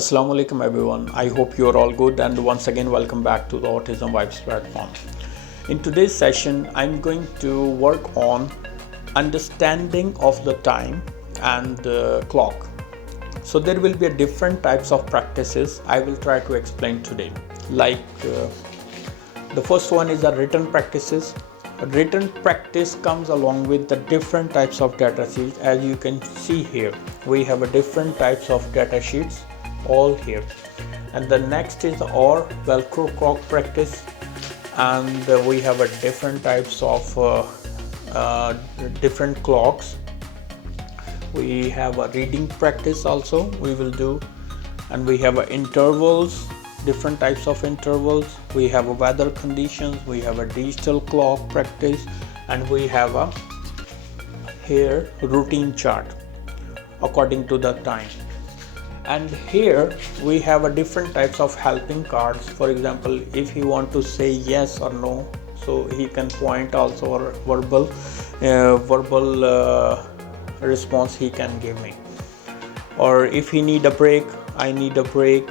Assalamu alaikum everyone. I hope you are all good, and once again welcome back to the Autism Vibes platform. In today's session I'm going to work on understanding of the time and the clock. So there will be a different types of practices I will try to explain today. The first one is the written practices. Written practice comes along with the different types of data sheets. As you can see here, we have a different types of data sheets all here. And the next is the or velcro clock practice, and we have a different types of different clocks. We have a reading practice also we will do, and we have intervals, different types of intervals. We have a weather conditions, we have a digital clock practice, and we have a here routine chart according to the time. And here we have a different types of helping cards. For example, if he want to say yes or no, so he can point also, or verbal response he can give me. Or if he need a break, I need a break.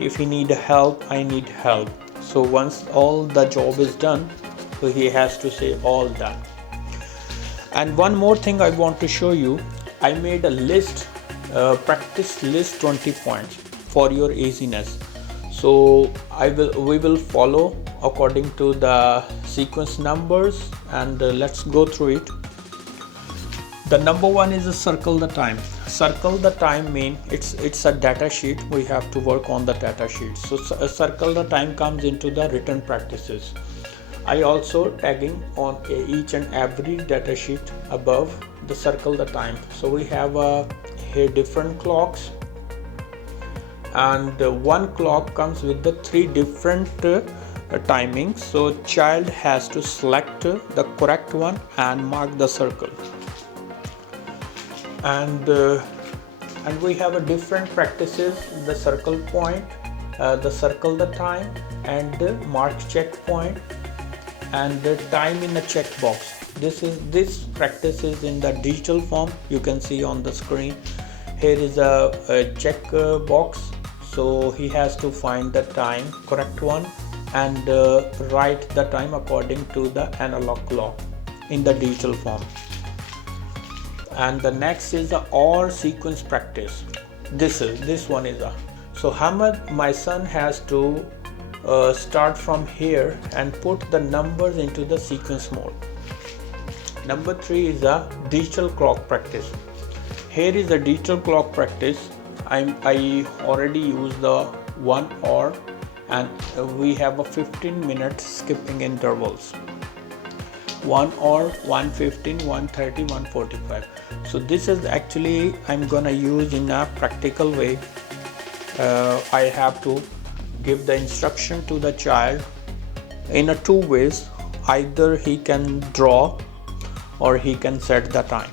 If he need help, I need help. So once all the job is done, so he has to say all done. And one more thing I want to show you, I made a list, practice list 20 points for your easiness. So we will follow according to the sequence numbers, and let's go through it. The number one is circle the time. Circle the time mean it's a data sheet. We have to work on the data sheet. So circle the time comes into the written practices. I also tagging on each and every data sheet above the circle the time. So we have here different clocks, and one clock comes with the three different timings. So child has to select the correct one and mark the circle. And we have a different practices: the circle point, the circle the time, and the mark checkpoint, and the time in the checkbox. This practice is in the digital form. You can see on the screen. Here is a check box. So he has to find the time, correct one, and write the time according to the analog clock in the digital form. And the next is the or sequence practice. This one is so Hamad, my son, has to start from here and put the numbers into the sequence mode. Number 3 is a digital clock practice. Here is the digital clock practice. I already used the one or, and we have a 15-minute skipping intervals. 1 or 1:15, 1:30, 1:45. So this is actually I'm gonna use in a practical way. I have to give the instruction to the child in a two ways. Either he can draw or he can set the time.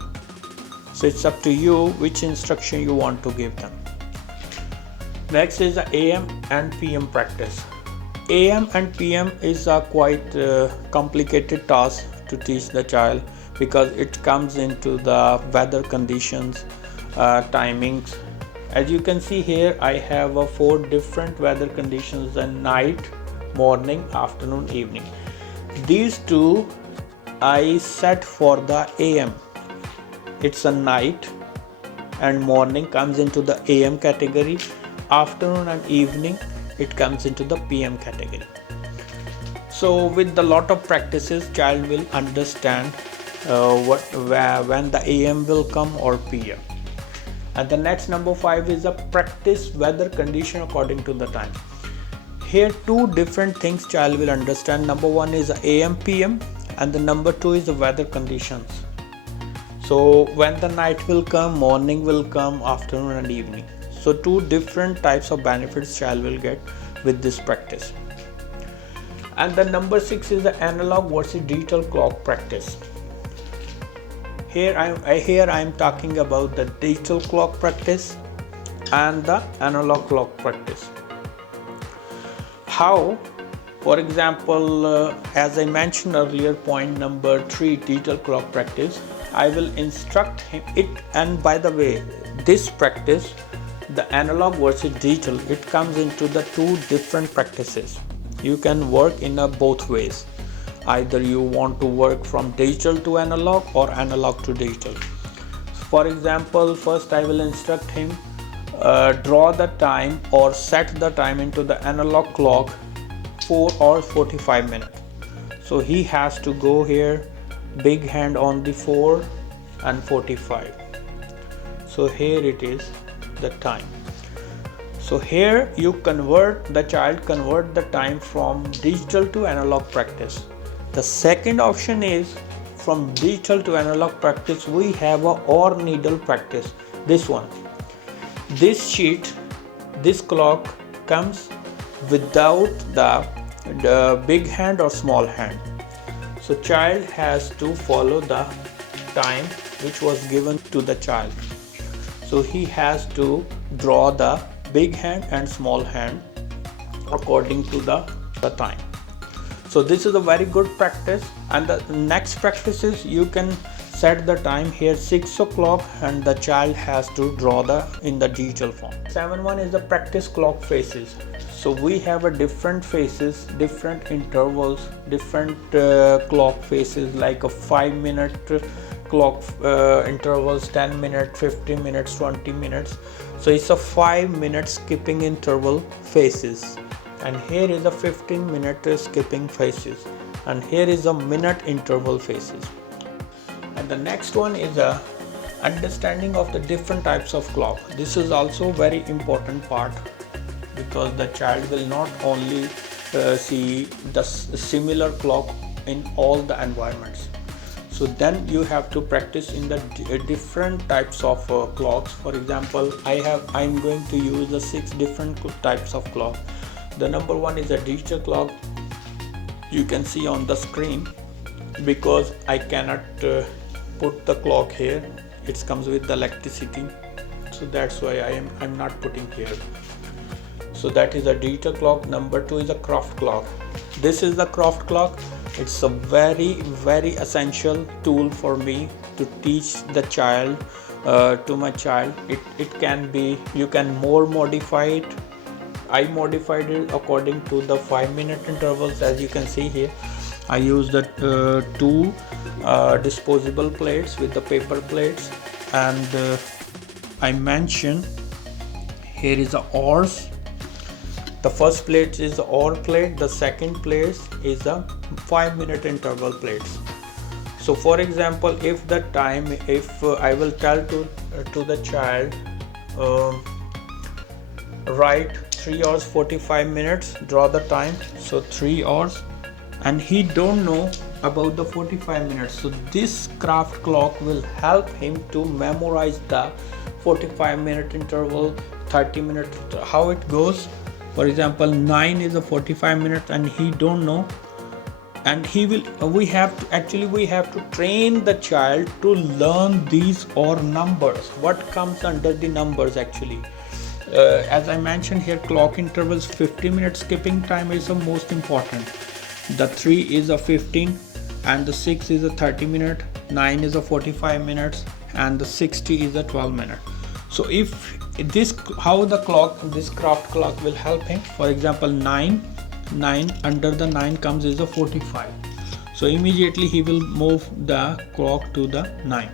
So it's up to you which instruction you want to give them. Next is the AM and PM practice. AM and PM is a quite complicated task to teach the child, because it comes into the weather conditions, timings. As you can see here, I have 4 different weather conditions: the night, morning, afternoon, evening. These two I set for the AM. It's a night, and morning comes into the AM category. Afternoon and evening it comes into the PM category. So with the lot of practices, child will understand when the AM will come or PM. And the next number 5 is a practice weather condition according to the time. Here 2 different things child will understand. Number 1 is AM PM, and the number 2 is the weather conditions. So when the night will come, morning will come, afternoon and evening. So 2 different types of benefits child will get with this practice. And the number 6 is the analog versus digital clock practice. Here I am talking about the digital clock practice and the analog clock practice. How? For example, as I mentioned earlier, point number 3, digital clock practice, I will instruct him it. And by the way, this practice the analog versus digital, it comes into the two different practices. You can work in both ways. Either you want to work from digital to analog or analog to digital. For example, first I will instruct him draw the time or set the time into the analog clock 4 hours 45 minutes. So he has to go here, big hand on the 4 and 45. So here it is the time. So here the child convert the time from digital to analog practice. The second option is from digital to analog practice, we have a or needle practice. This one, this sheet, this clock comes without the big hand or small hand. So child has to follow the time which was given to the child. So he has to draw the big hand and small hand according to the time. So this is a very good practice. And the next practice is you can set the time here 6 o'clock and the child has to draw in the digital form. 7.1 is the practice clock faces. So we have a different faces, different intervals, different clock faces, like a 5-minute clock intervals, 10 minutes, 15 minutes, 20 minutes. So it's a 5-minute skipping interval faces. And here is a 15-minute skipping faces, and here is a minute interval faces. And the next one is a understanding of the different types of clock. This is also very important part, because the child will not only see the similar clock in all the environments. So then you have to practice in the different types of clocks. For example, I'm going to use the 6 different types of clock. The number 1 is a digital clock. You can see on the screen, because I cannot put the clock here. It comes with the electricity, so that's why I'm not putting here. So that is a digital clock. Number 2 is a Croft clock. This is the Croft clock. It's a very essential tool for me to teach the child to my child. It can be, you can more modify it. I modified it according to the 5-minute intervals. As you can see here, I used the 2 disposable plates with the paper plates, and I mentioned here is the oars. The first plate is the oar plate, the second plate is the 5-minute interval plates. So for example, if I will tell to the child write 3 hours 45 minutes, draw the time, so 3 hours, and he don't know about the 45 minutes. So this Craft clock will help him to memorize the 45-minute interval, 30 minutes, how it goes. For example, 9 is a 45 minutes and he don't know, and we have to train the child to learn these or numbers, what comes under the numbers actually. As I mentioned here, clock intervals, 50-minute skipping time is the most important. The 3 is a 15 and the 6 is a 30 minute, 9 is a 45 minutes and the 60 is a 12 minute. So if this, how this Craft clock will help him. For example, 9 under the 9 comes is a 45. So immediately he will move the clock to the 9.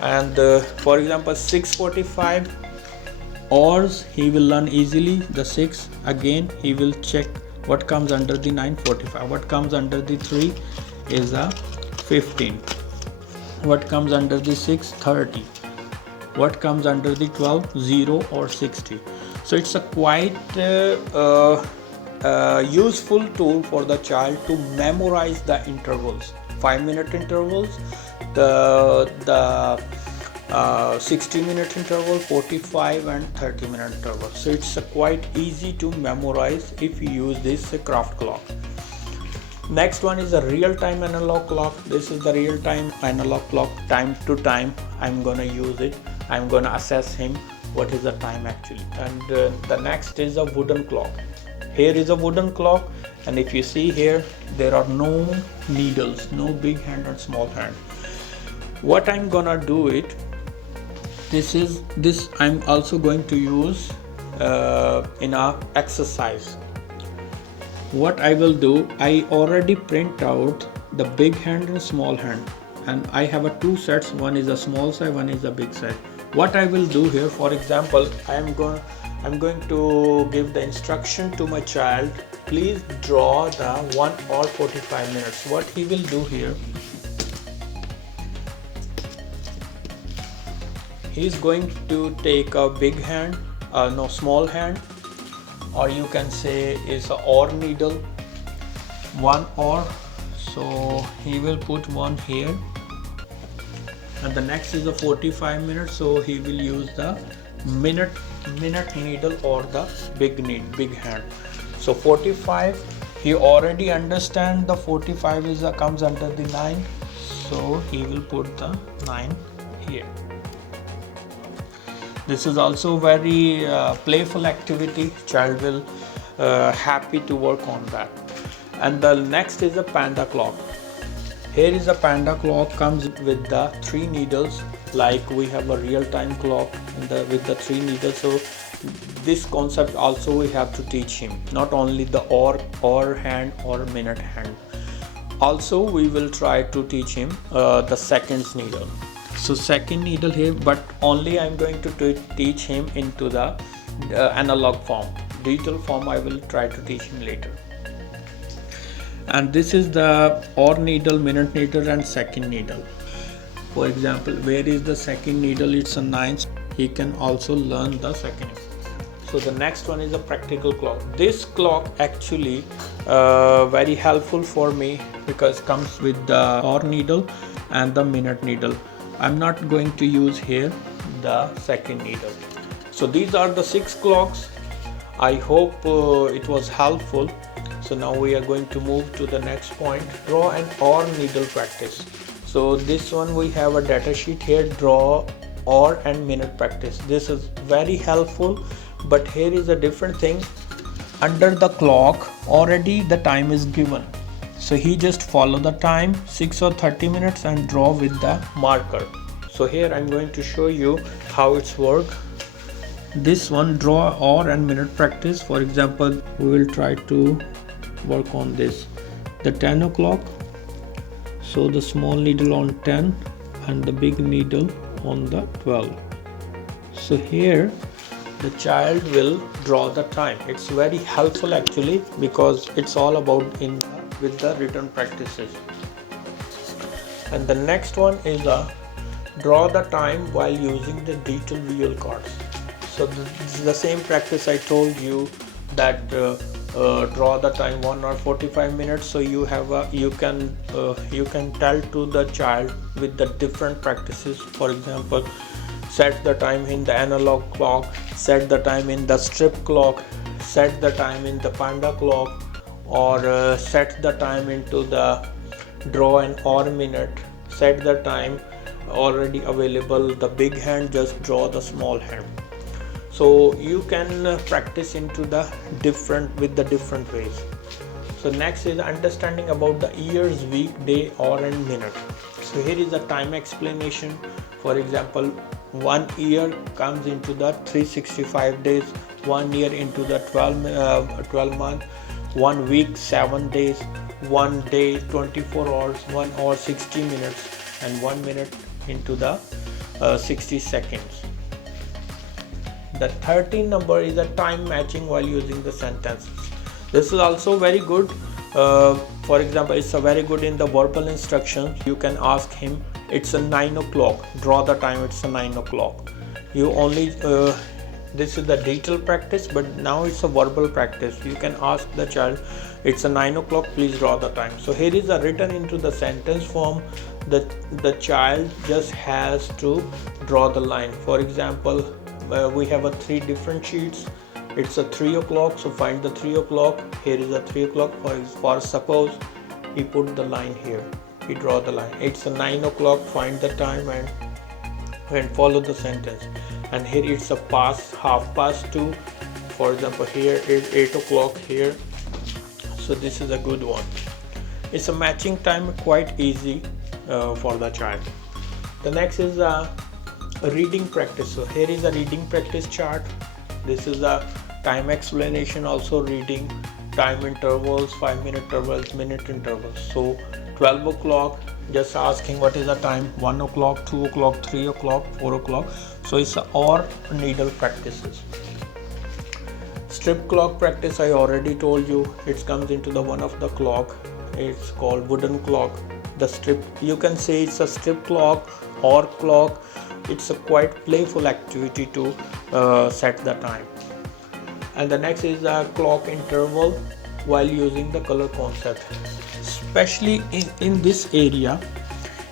And for example, 6:45 hours, he will learn easily the 6. Again he will check what comes under the 9:45, what comes under the 3 is a 15, what comes under the 6, 30, what comes under the 12, 0 or 60. So it's a quite useful tool for the child to memorize the intervals, 5-minute intervals, the 60-minute interval, 45 and 30-minute interval. So it's quite easy to memorize if you use this Craft clock. Next one is a real-time analog clock. This is the real-time analog clock, time to time. I'm gonna use it. I'm gonna assess him what is the time actually. And the next is a wooden clock. Here is a wooden clock, and if you see here, there are no needles, no big hand or small hand. What I'm gonna do it, This I'm also going to use in our exercise. What I will do, I already print out the big hand and small hand, and I have a two sets, one is a small size, one is a big size. What I will do here, for example, I'm going to give the instruction to my child, please draw the 1 hour 45 minutes. What he will do here, he is going to take a big hand, small hand, or you can say is a or needle, 1 or. So he will put one here, and the next is a 45 minutes, so he will use the minute needle or the big hand. So 45, he already understand the 45 is comes under the 9, so he will put the 9 here. This is also very playful activity. Child will happy to work on that. And the next is a panda clock. Here is a panda clock, comes with the 3 needles, like we have a real-time clock with the 3 needles. So this concept also we have to teach him, not only the or hand or minute hand. Also we will try to teach him the seconds needle. So second needle here, but only I'm going to teach him into the analog form. Digital form I will try to teach him later. And this is the or needle, minute needle and second needle. For example, where is the second needle? It's a 9. He can also learn the second. So the next one is a practical clock. This clock actually very helpful for me because comes with the or needle and the minute needle. I'm not going to use here the second needle. So these are the 6 clocks. I hope it was helpful. So now we are going to move to the next point, draw and or needle practice. So this one we have a data sheet here, draw, or and minute practice. This is very helpful, but here is a different thing. Under the clock already the time is given. So he just follow the time 6 or 30 minutes and draw with the marker. So here I'm going to show you how it's work. This one, draw, or and minute practice. For example, we will try to work on this. The 10 o'clock. So the small needle on 10 and the big needle on the 12. So here the child will draw the time. It's very helpful actually because it's all about with the written practices. And the next one is draw the time while using the digital visual cards. So this is the same practice I told you, that draw the time 1 hour 45 minutes. So you can tell to the child with the different practices. For example, set the time in the analog clock, set the time in the strip clock, set the time in the panda clock, or set the time into the draw and or minute, set the time already available, the big hand, just draw the small hand. So you can practice into the different ways. So next is understanding about the years, week, day, hour and minute. So here is a time explanation. For example, 1 year comes into the 365 days, 1 year into the 12 months, 1 week 7 days, 1 day 24 hours, 1 hour 60 minutes, and 1 minute into the 60 seconds. The 13 number is a time matching while using the sentences. This is also very good. For example, it's a very good in the verbal instructions. You can ask him, it's a 9 o'clock, draw the time, it's a 9 o'clock. You only this is the digital practice, but now it's a verbal practice. You can ask the child, it's a 9 o'clock, please draw the time. So here is a written into the sentence form. The child just has to draw the line. For example, we have 3 different sheets. It's a 3 o'clock, so find the 3 o'clock. Here is a 3 o'clock. For suppose he put the line here, he draw the line. It's a 9 o'clock, find the time and follow the sentence. And here it's a half past 2. For example, here is 8 o'clock here. So this is a good one. It's a matching time, quite easy for the child. The next is A reading practice. So here is a reading practice chart. This is a time explanation, also reading time intervals, 5-minute intervals, minute intervals. So 12 o'clock, just asking what is the time, 1 o'clock, 2 o'clock, 3 o'clock, 4 o'clock. So it's a or needle practices. Strip clock practice, I already told you, it comes into the one of the clock. It's called wooden clock. The strip, you can say it's a strip clock or clock. It's a quite playful activity to set the time. And the next is the clock interval while using the color concept. Especially in this area,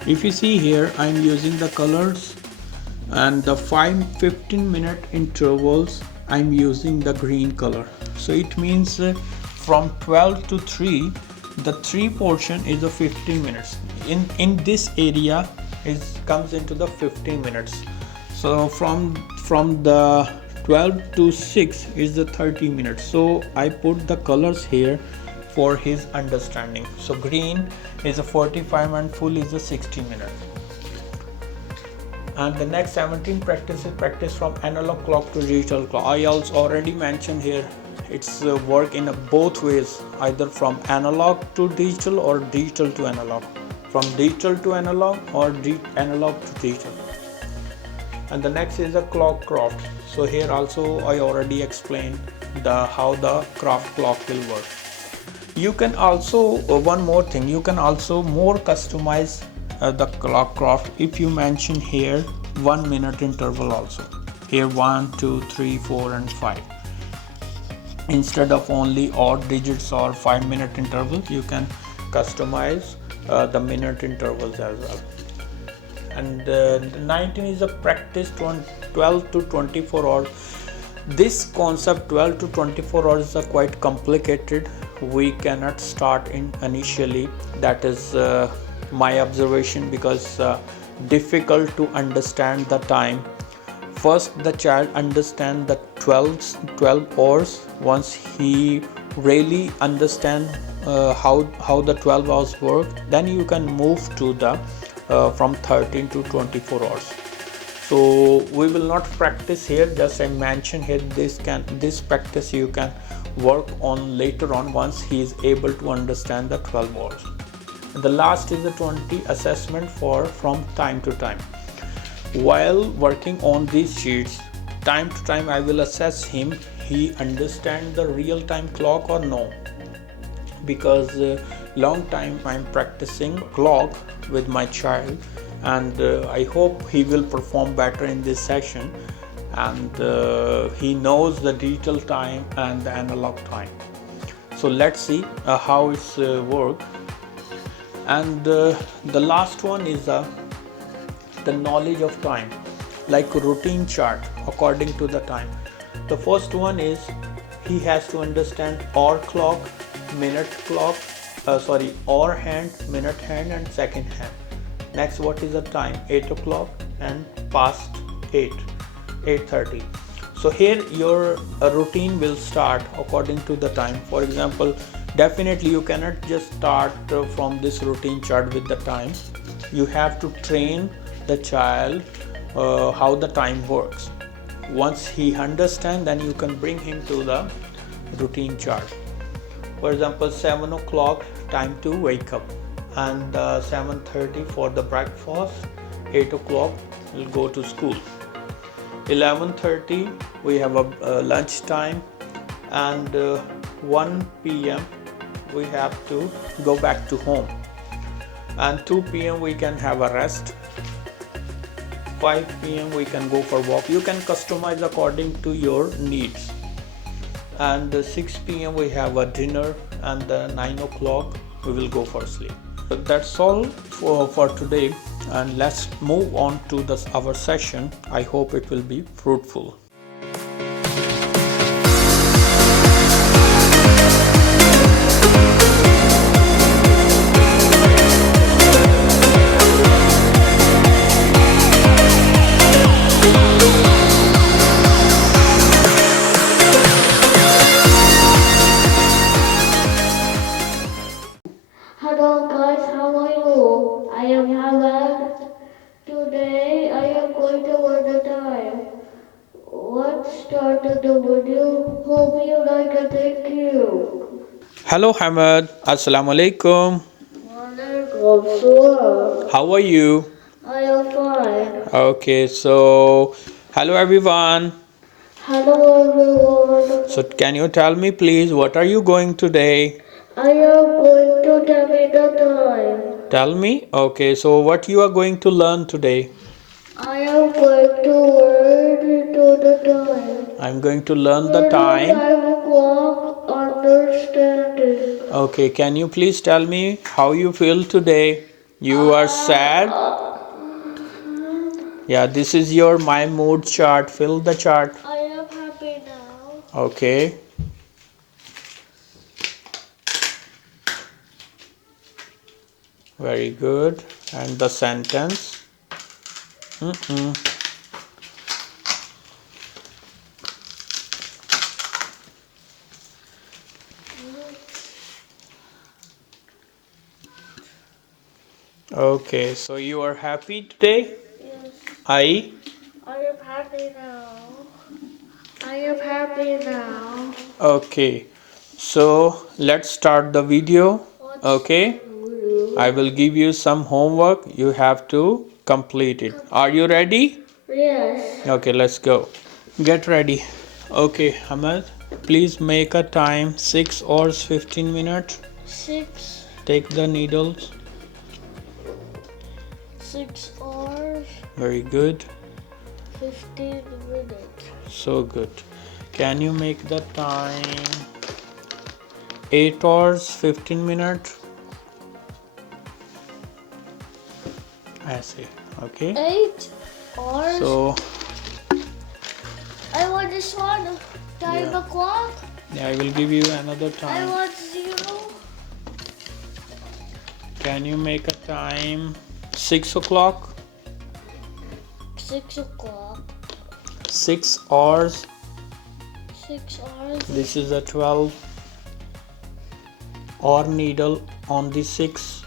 if you see here, I'm using the colors, and the 15-minute intervals I'm using the green color. So it means from 12 to 3, the 3 portion is the 15 minutes. In this area comes into the 15 minutes. So from the 12 to 6 is the 30 minutes. So I put the colors here for his understanding. So green is a 45 and full is a 60 minutes. And the next 17 practice is practice from analog clock to digital clock. I also already mentioned here, it's work in both ways, either from analog to digital or digital to analog, from digital to analog or analog to digital. And the next is a clock craft. So here also I already explained how the craft clock will work. You can also one more thing, you can also more customize the clock craft if you mention here 1 minute interval also. Here 1, 2, 3, 4 and 5. Instead of only odd digits or 5-minute intervals, you can customize the minute intervals as well. And 19 is a practice 12 to 24 hours. This concept 12 to 24 hours is quite complicated. We cannot start initially. That is my observation, because difficult to understand the time. First the child understand the 12 hours. Once he really understand how the 12 hours work, then you can move to the from 13 to 24 hours. So we will not practice here, just I mention here this practice you can work on later on once he is able to understand the 12 hours. And the last is the 20 assessment from time to time. While working on these sheets, time to time I will assess him, he understand the real time clock or no, because long time I'm practicing clock with my child, and I hope he will perform better in this session, and he knows the digital time and the analog time. So let's see how it's work. And the last one is the knowledge of time, like a routine chart according to the time. The first one is he has to understand hour clock, minute clock, hour hand, minute hand and second hand. Next, what is the time? 8 o'clock and past 8:30. So here your routine will start according to the time. For example, definitely you cannot just start from this routine chart with the time. You have to train the child how the time works. Once he understands, then you can bring him to the routine chart. For example, 7 o'clock time to wake up, and 7:30 for the breakfast. 8 o'clock we'll go to school. 11:30 we have a lunch time, and 1 p.m. we have to go back to home, and 2 p.m. we can have a rest. 5 p.m. we can go for walk. You can customize according to your needs. And 6 p.m. we have a dinner, and 9 o'clock we will go for sleep. So that's all for today, and let's move on to our session. I hope it will be fruitful. Hello guys, how are you? I am Howard. Today I am going to work started the video. Hope you like it. Thank you. Hello Hamad, Assalamu alaikum. Walaikum. How are you? I am fine. Okay, so hello everyone. Hello everyone. So can you tell me please what are you going today? I am going to tell me the time. Tell me. Okay, so what you are going to learn today? I am going to learn to the time. I'm going to learn the When the time. time clock understanding. Okay, can you please tell me how you feel today? You are sad? Yeah, this is your my mood chart. Fill the chart. I am happy now. Okay. Very good. And the sentence. Okay, so you are happy today? Yes. I am happy now. I am happy now. Okay, so let's start the video. Okay, I will give you some homework. You have to complete it. Are you ready? Yes. Okay, let's go. Get ready. Okay, Hamad, please make a time 6 hours 15 minutes. 6 Take the needles. 6 hours Very good. 15 minutes. So good. Can you make the time 8 hours 15 minutes? I see. Okay. 8 hours. So I want this one. Time Yeah. o'clock. yeah, I will give you another I time. want 0. Can you make a time 6 o'clock? 6 o'clock. 6 hours. 6 hours. This is a 12 or needle on the 6.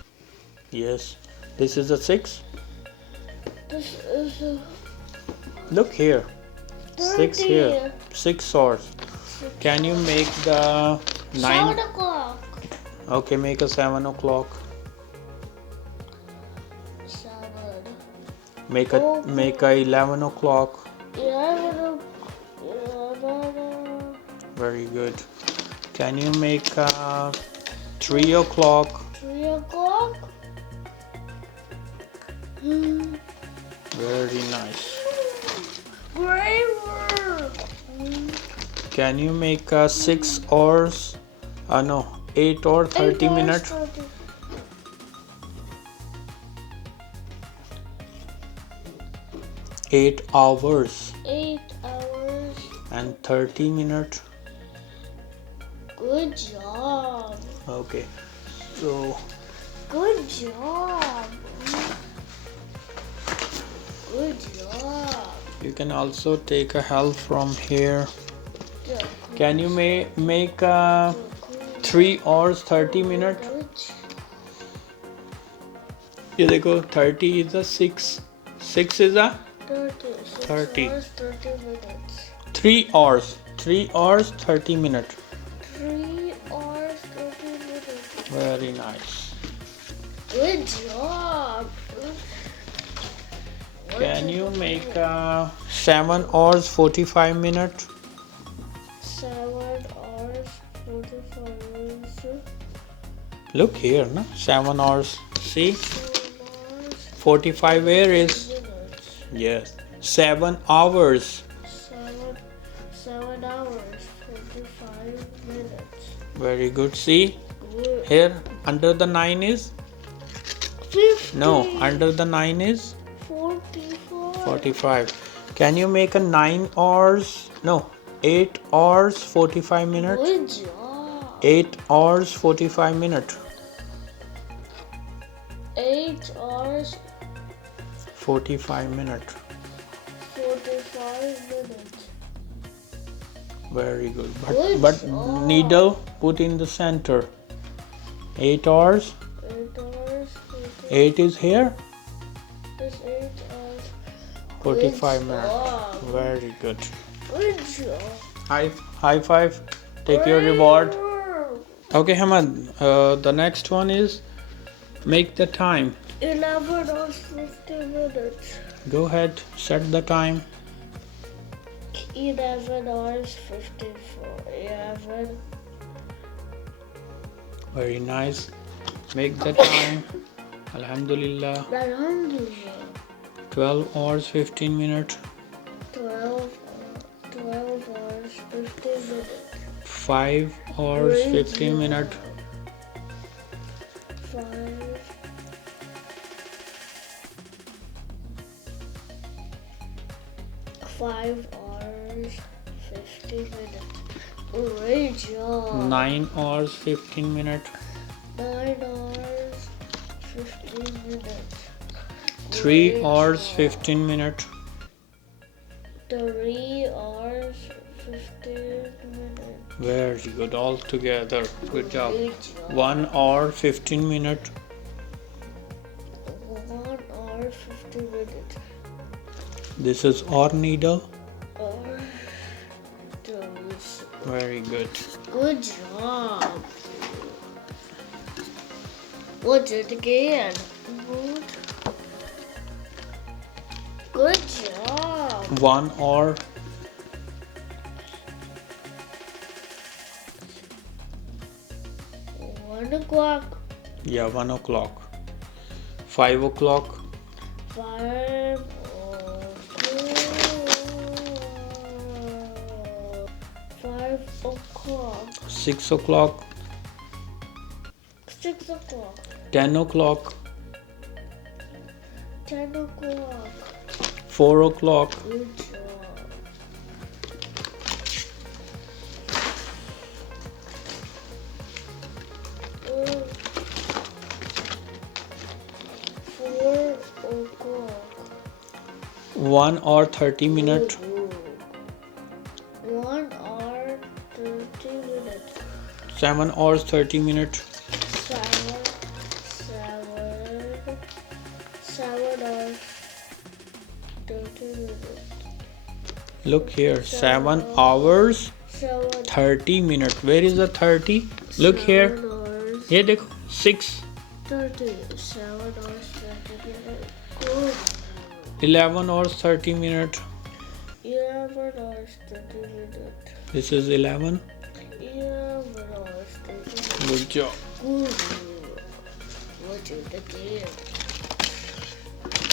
Yes. This is a 6. This is a Look here. 6 here. 6 hours. Can you make the 9? 7 o'clock. Okay, make a 7 o'clock. 7. Make a 11 o'clock. 11. Very good. Can you make a 3 o'clock? 3 o'clock. Very nice. Great work. Can you make a 6 hours? No, 8 or 30 minutes. 8 hours 8 hours. and 30 minutes. Good job. Okay, so Good job. Good job. you can also take a help from here. Can you make a 3 hours 30 minutes? ये देखो 30 is a 6. 6 is a 30. 30 minutes. 3 hours. 3 hours 30 minutes. 3 hours 30 minutes. Very nice. Good job. Can you make 7 hours 45 minutes? 7 hours 45 minutes. Look here, no? 7 hours. See? 7 hours 45 where is? minutes. Yes. 7 hours. 7 hours 45 minutes. Very good. See? Good. Here under the 9 is? 50. No, under the 9 is 44. 45. Can you make a 9 hours? No, 8 hours 45 minutes? Good job. 8 hours 45 minutes. 8 hours 45 minutes. 45 minutes. Very good. Good But job. needle put in the center. 8 hours. 8 hours. 8 is here. This 8 hours. 45 Good minutes. job. Very good. Good job. High five. Take your reward. Okay, Hamad. The next one is make the time. 11 hours 50 minutes. Go ahead. Set the time. 11 hours 54. 11. Very nice. Make the time. Alhamdulillah. 12 hours 15 minutes. 12 hours 50 minutes. 5 hours 15 minutes. 5 hours 50 minutes. Great job. 9 hours 15 minutes. 9 hours 15 minutes. 3 Great hours job. 15 minutes. 3 hours 15 minutes. Very good. All together. Good job. Great job. 1 hour 15 minutes. 1 hour 50 minutes. This is our needle. Or those. Very good. Good job. What's it again? Good job. 1 hour. 1 o'clock. Yeah, 1 o'clock. 5 o'clock. 5 o'clock. 5 o'clock. 6 o'clock. 6 o'clock. 10 o'clock. 10 o'clock. 4 o'clock. Good job. 4 o'clock. 1 hour 30 minutes. 1 hour 30 minutes. 7 hours 30 minutes. 7 hours 30 minutes. Look here. 7 hours 7 30 minutes. Where is the 30? Look here. hours Here, dekho. 6. 30. 7 hours 30 minutes. Good. 11 hours 30 minutes. 11 hours 30 minutes. This is 11. 11 hours 30 minutes. Good job. Good. What is the game?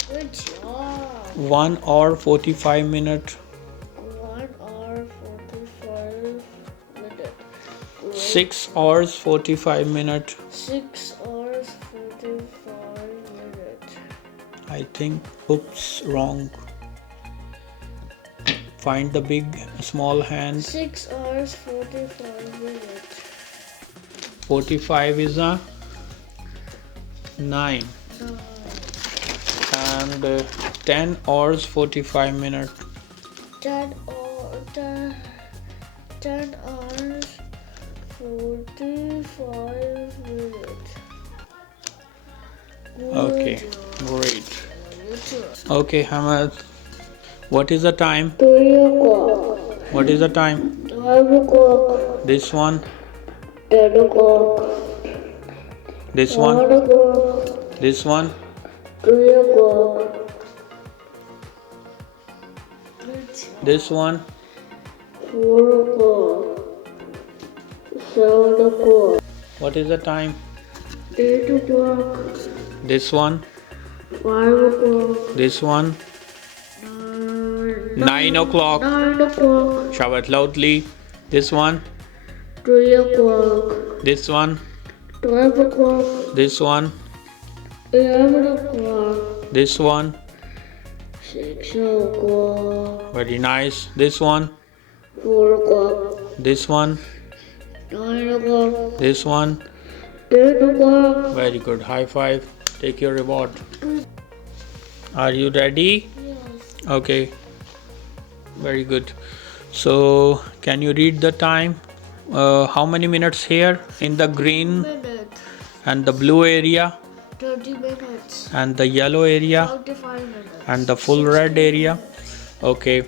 Good job. 1 hour 45 minutes. 1 hour 45 minutes. Great. 6 hours 45 minutes. 6 hours 45 minutes. I think. Oops, wrong. Find the big, small hand. 6 hours 45 minutes. 45 is a 9. 9. And 10 hours 45 minutes. 10 hours 45 minutes. Okay, great. Okay, Hamad. What is the time? 3 o'clock. What is the time? 12 o'clock. This one. 10 o'clock. This 1 one. o'clock. This one. 3 o'clock. This one. 4 o'clock. 7 o'clock. What is the time? 8 o'clock. This one. 5 o'clock. This one. 9 o'clock. 9 o'clock. Shout out loudly. This one. 3 o'clock. This one. 12 o'clock. This one. 11 o'clock. This one. 6 o'clock. Very nice. This one. 4 o'clock. This one. 9 o'clock. This one. 10 o'clock. Very good. High five. Take your reward. Are you ready? Yes. Okay. Very good. So, can you read the time? How many minutes here in the green Minute. and the blue area? 30 minutes. And the yellow area? 45 minutes. And the full red area? Okay.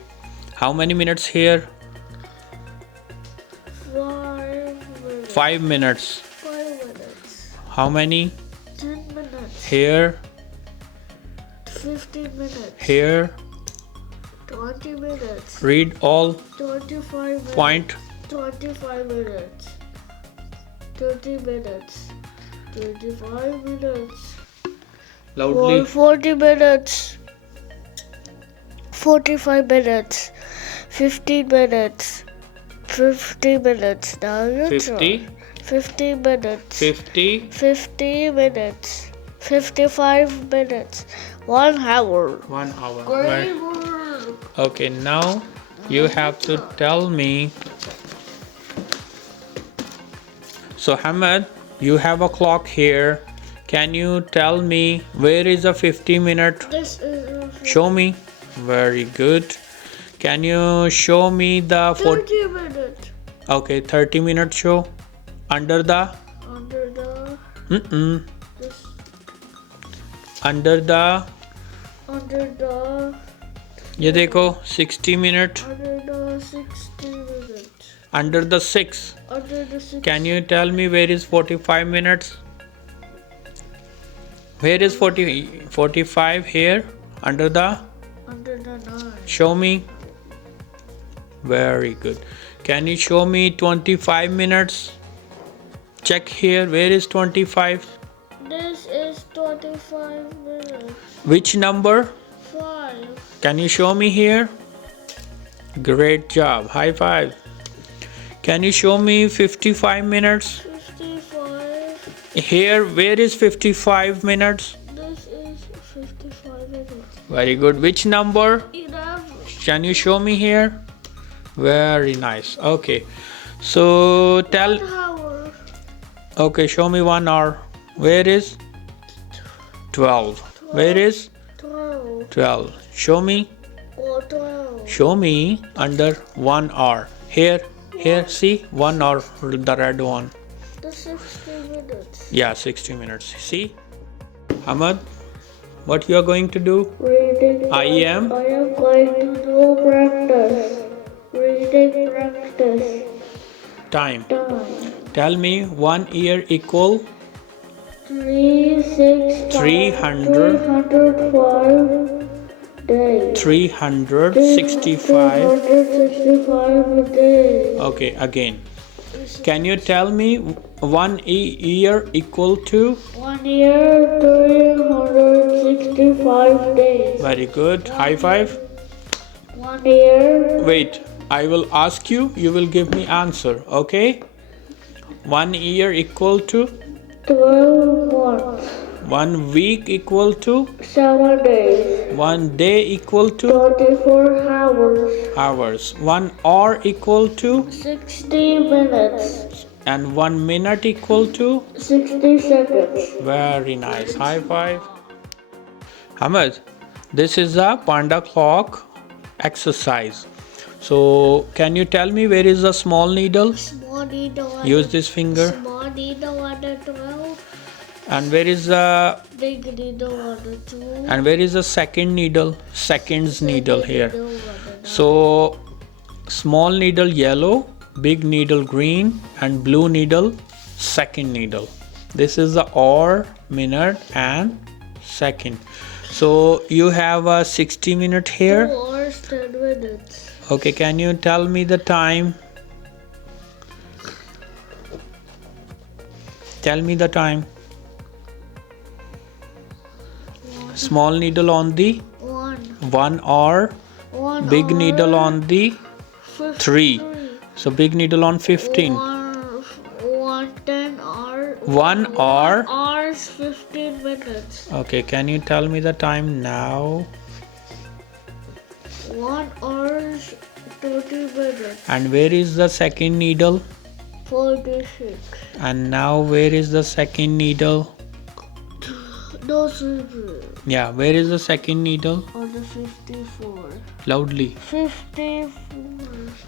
How many minutes here? 5 minutes. 5 minutes. 5 minutes. How many? 10 minutes. Here? 15 minutes. Here? 20 minutes. Read all 25 minutes. point. 25 minutes. 30 minutes. 35 minutes. Loudly. 40 minutes. 45 minutes. 15 minutes. 50 minutes. Now you 50. 50 minutes. 50. 50 minutes. 55 minutes. 1 hour. 1 hour. Great Right. work. Okay, now you have to tell me. So Hamad, you have a clock here. Can you tell me where is a 50-minute? This is Show me. Very good. Can you show me the 30 minutes. Okay, 30-minute show. Under the Under the this under the ये देखो 60 minute. under the 60 minutes. Under the 6. Under the 6. Can you tell me where is 45 minutes? Where is 45 here? Under the Under the 9. show me. Very good. Can you show me 25 minutes? Check here. Where is 25? This is 25 minutes. Which number? 5. Can you show me here? Great job. High five. Can you show me 55 minutes? 55. Here, where is 55 minutes? This is 55 minutes. Very good. Which number? 11. Can you show me here? Very nice. Okay. So tell. 1 hour. Okay, show me 1 hour. Where is 12? Where is 12. 12? Show me. Or 12. Show me under 1 hour. Here, see 1 hour, the red one. The 60 minutes. Yeah, 60 minutes. See, Ahmad, what you are going to do? Reading. I am I am going to do practice. Reading practice. time. Time. Tell me 1 year equal 365 days. 365. 365 days. Okay, again. Can you tell me 1 year equal to? 1 year, 365 days. Very good. High five. 1 year, Wait, I will ask you, you will give me answer, okay? 1 year equal to? 12 months. 1 week equal to? 7 days. 1 day equal to? 24 hours. Hours. 1 hour equal to? 60 minutes. And 1 minute equal to? 60 seconds. Very nice. High five. Hamad, this is a panda clock exercise. So, can you tell me where is the small needle? Small needle under, Use this finger. Small needle under 12. And where is the Big needle under 2. and where is the second needle? Seconds needle here. Needle under 9. So, small needle yellow, big needle green, and blue needle second needle. This is the hour, minute, and second. So you have a 60-minute 2 here. hours, 10 minutes. Okay, can you tell me the time? Tell me the time. Small needle on the 1 hour, 1 big hour, needle on the 3. 3. So big needle on 15. 10 hour. 1 hour. Hours, 15 minutes. Okay, can you tell me the time now? 1 hour, 30 minutes. And where is the second needle? 46. And now where is the second needle? No super. Yeah, where is the second needle? On the 54. Loudly. 54.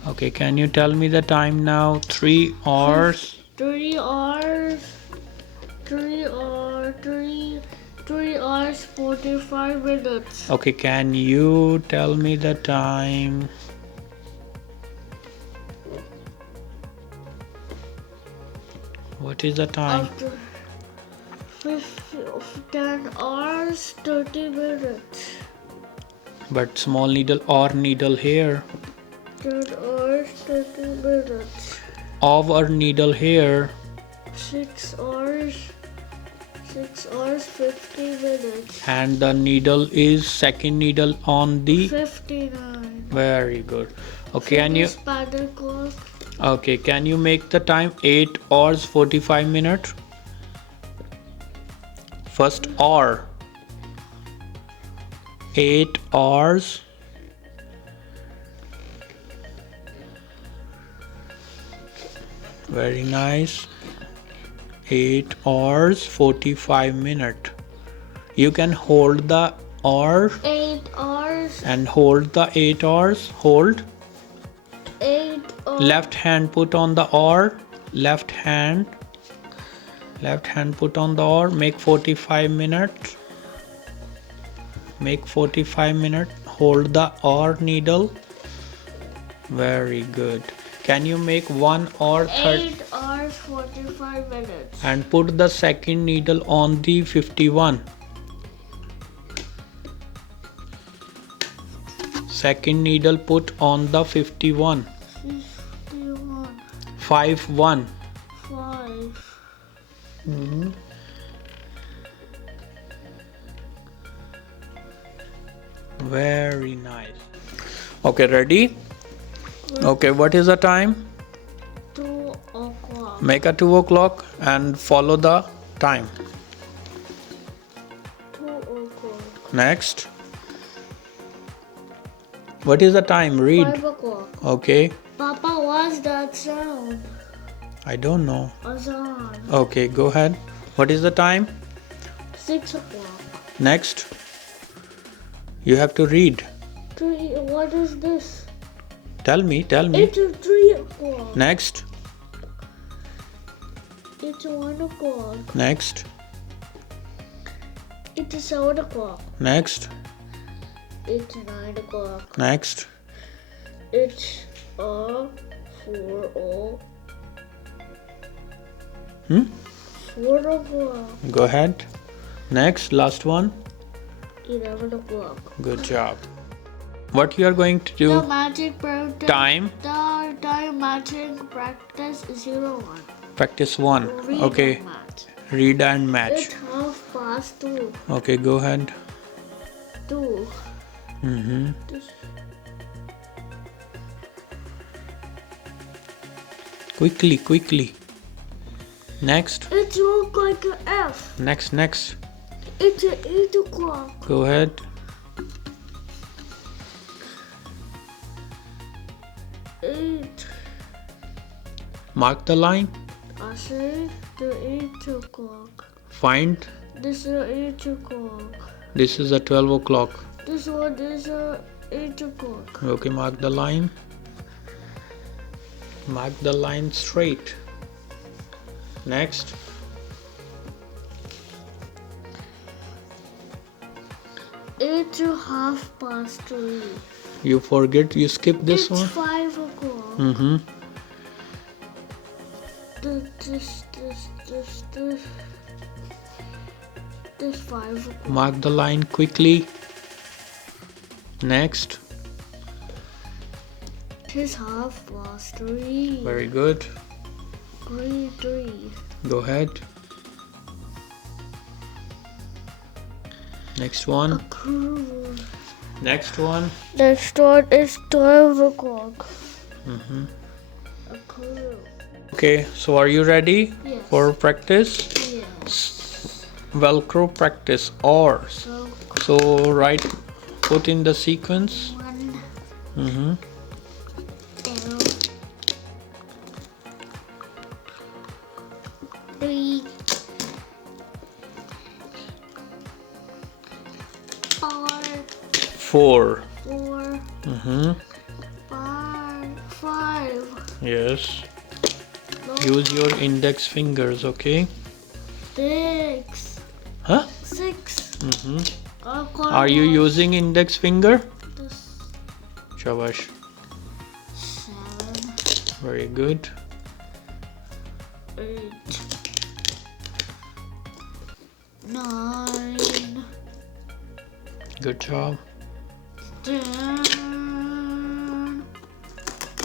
Okay, can you tell me the time now? 3 hours. 3 hours, 3 hours 45 minutes. Okay, can you tell me the time? What is the time? After 10 hours 30 minutes. But small needle or needle here. 10 hours 30 minutes. Our needle here. 6 hours 50 minutes. And the needle is second needle on the 59. very good. Okay, and you Paddle clock. okay, can you make the time 8 hours 45 minutes? First hour 8 hours very nice 8 hours 45 minutes. You can hold the hour 8 hours. and hold the 8 hours. Hold 8 hours. left hand put on the hour. Left hand put on the hour. Make 45 minutes. Make 45 minutes. Hold the hour needle. Very good. Can you make 1 hour 30 8 hours 45 minutes. and put the second needle on the 51? Second needle put on the 51. 51. 5 1. 5. Very nice. Okay, ready? Okay, what is the time? 2 o'clock. Make a 2 o'clock and follow the time. 2 o'clock. Next. What is the time? Read. 5 o'clock. Okay. Papa, what's that sound? I don't know. Azan. Okay, go ahead. What is the time? 6 o'clock. Next. You have to read. 3. What is this? Tell me. It's 3 o'clock. Next. It's 1 o'clock. Next. It's 7 o'clock. Next. It's 9 o'clock. Next. It's 4 o'clock. 4 o'clock. Go ahead. Next. Last one. 11 o'clock. Good job. What you are going to The do? magic practice. Time. The time matching practice 01. Practice 1. Read Okay. and match. Read and match. It's 2:30. Okay, go ahead. 2. This- Quickly. Next. It looks like an F. Next. It's 8 o'clock. Go ahead. Eight. Mark the line. I say the 8 o'clock. Find. This is 8 o'clock. This is a 12 o'clock. This one is 8 o'clock. Okay, mark the line. Mark the line straight. Next. It's 3:30. You forget, you skip this It's one. 5 o'clock. This 5 o'clock. Mark the line quickly. Next. It's 3:30. Very good. 3. Go ahead. Next one. Cool. Next one. Next one is 12 o'clock. A cool. Okay, so are you ready Yes. for practice? Yes. Velcro practice hours. So So write, put in the sequence. 1, 2, 3, 4, 4. 4, 5. Yes. Use your index fingers, okay? 6. Huh? 6. Are you using index finger? This Shabash. 7, Very good. 8, 9, Good job. 10,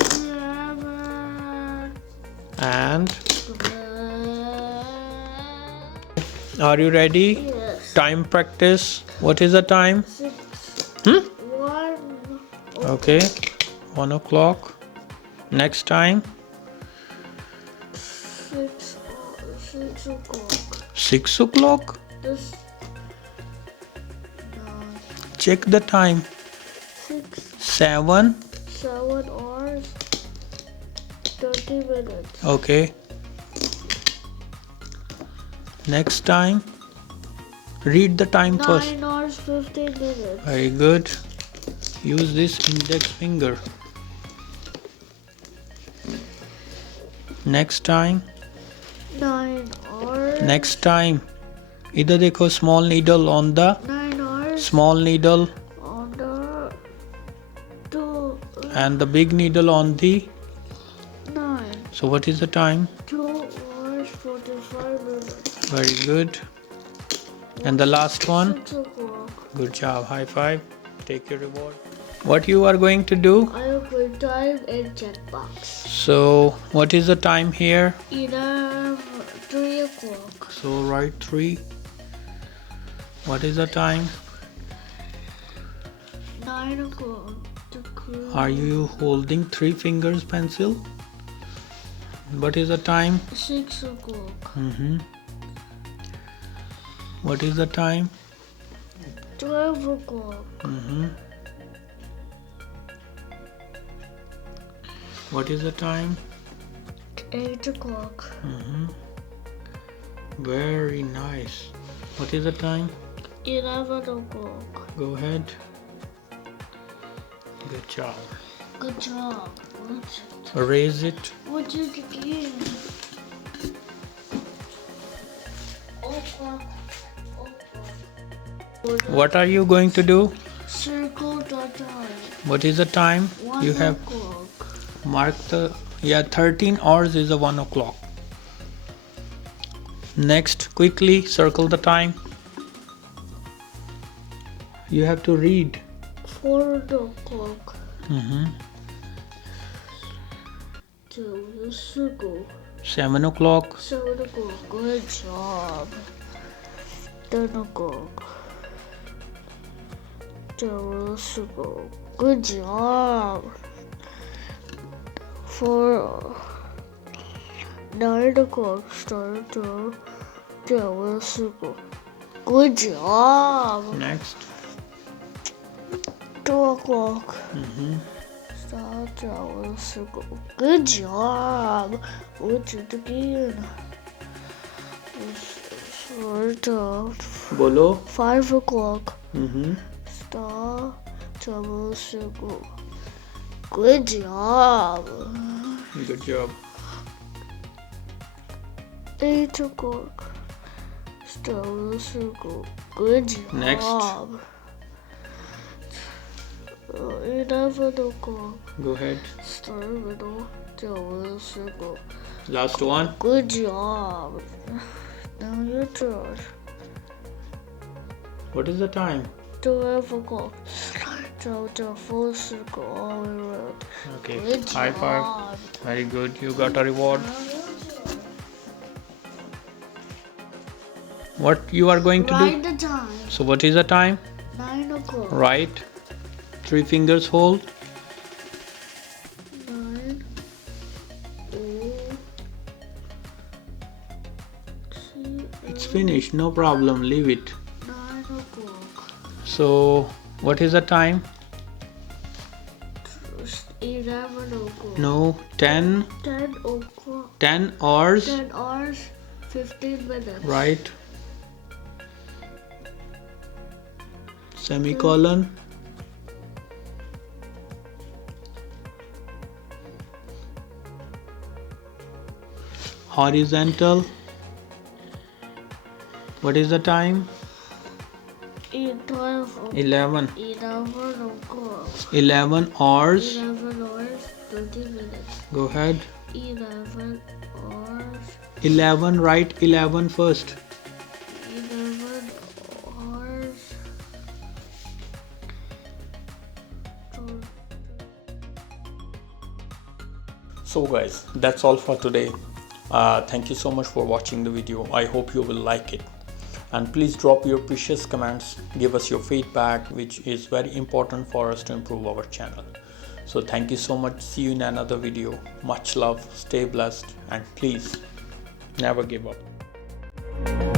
11, And 12. are you ready? Yes. Time practice. What is the time? 6, Hmm? 1. Okay. 1 o'clock. Next time. 6 o'clock. 6 o'clock. This 9, Check the time. 6, 7. 7 hours, 30 minutes. Okay. Next time. Read the time first. 9 hours, 15 minutes. Very good. Use this index finger. Next time. 9 hours. Next time. इधर देखो small needle on the 9 hours small needle on the 2, and the big needle on the. 9. So what is the time? 2 hours, 45 minutes. Very good. And the last one. 6 o'clock. Good job. High five. Take your reward. What you are going to do? I will put time in checkbox. So what is the time here? 3 o'clock. So write 3. What is the time? 9 o'clock. Are you holding 3 fingers pencil? What is the time? 6 o'clock. What is the time? 12 o'clock. What is the time? 8 o'clock. Very nice. What is the time? 11 o'clock. Go ahead. Good job. Good job. Erase it. What did you do? O'clock. What are you going to do? Circle the time. What is the time? 1 You have o'clock. marked the 13 hours is a 1 o'clock. Next, quickly circle the time. You have to read. 4 o'clock. To circle. 7 o'clock. 7 o'clock. Good job. 10 o'clock. To circle. Good job. 9 o'clock. Start to circle. Good job. Next. 2 o'clock. Start to circle. Good job. What's it again? Sort of. Bolo. 5 o'clock. Mm-hmm. Start to circle. Good job. Good job. 8 o'clock. Start to circle. Good job. Next. 11 o'clock. Go ahead. Start middle to circle. Last one. Good job. Now your turn. What is the time? 12 o'clock. Start to full circle all the way around. Okay. Good High five. job. Very good. You got a reward. Now your turn. What you are going to Write do? the time. So what is the time? 9 o'clock. Right. 3 fingers hold. 9, 8, 7, It's finished. No problem. Leave it. 9 o'clock. So what is the time? 11 o'clock. No. 10. 10 o'clock. 10 hours. 10 hours, 15 minutes. Right. Semicolon. Horizontal. What is the time? 11. 11. 11 o'clock. 11 hours. 11 hours 30 minutes. Go ahead. 11 hours. 11, write 11 first. 11 hours. So guys, that's all for today. Thank you so much for watching the video. I hope you will like it, and please drop your precious comments, give us your feedback, which is very important for us to improve our channel. So thank you so much. See you in another video. Much love, stay blessed, and please never give up.